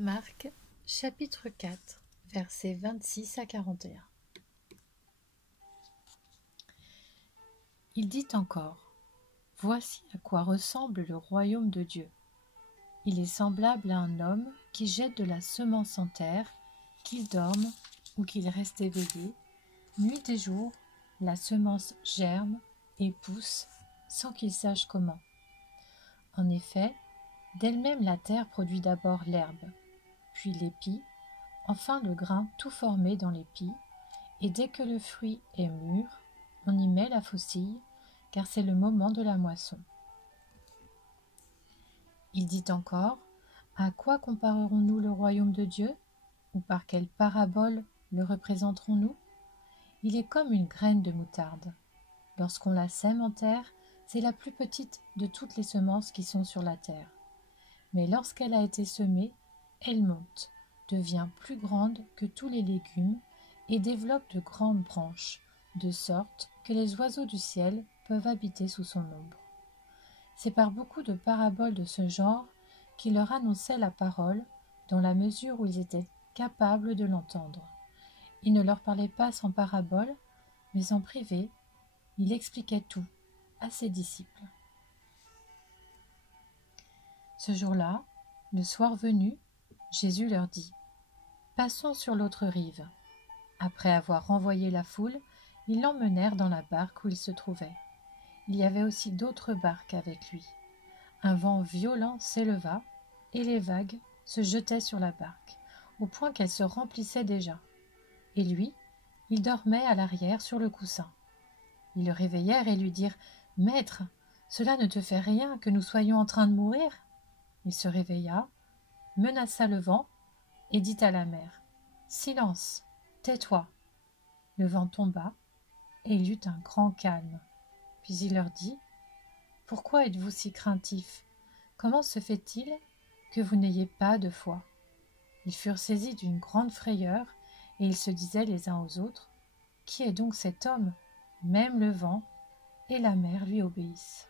Marc, chapitre 4, versets 26 à 41. Il dit encore: Voici à quoi ressemble le royaume de Dieu. Il est semblable à un homme qui jette de la semence en terre, qu'il dorme ou qu'il reste éveillé. Nuit et jour, la semence germe et pousse sans qu'il sache comment. En effet, d'elle-même la terre produit d'abord l'herbe, puis l'épi, enfin le grain tout formé dans l'épi, et dès que le fruit est mûr, on y met la faucille, car c'est le moment de la moisson. Il dit encore: À quoi comparerons-nous le royaume de Dieu? Ou par quelle parabole le représenterons-nous? Il est comme une graine de moutarde. Lorsqu'on la sème en terre, c'est la plus petite de toutes les semences qui sont sur la terre. Mais lorsqu'elle a été semée, elle monte, devient plus grande que tous les légumes et développe de grandes branches, de sorte que les oiseaux du ciel peuvent habiter sous son ombre. C'est par beaucoup de paraboles de ce genre qu'il leur annonçait la parole, dans la mesure où ils étaient capables de l'entendre. Il ne leur parlait pas sans paraboles, mais en privé, il expliquait tout à ses disciples. Ce jour-là, le soir venu, Jésus leur dit: Passons sur l'autre rive. Après avoir renvoyé la foule, ils l'emmenèrent dans la barque où il se trouvait. Il y avait aussi d'autres barques avec lui. Un vent violent s'éleva, et les vagues se jetaient sur la barque, au point qu'elle se remplissait déjà. Et lui, il dormait à l'arrière sur le coussin. Ils le réveillèrent et lui dirent: Maître, cela ne te fait rien que nous soyons en train de mourir? Il se réveilla, menaça le vent et dit à la mer: Silence, tais-toi. Le vent tomba et il y eut un grand calme. Puis il leur dit: Pourquoi êtes-vous si craintifs? Comment se fait-il que vous n'ayez pas de foi? Ils furent saisis d'une grande frayeur et ils se disaient les uns aux autres: Qui est donc cet homme? Même le vent et la mer lui obéissent.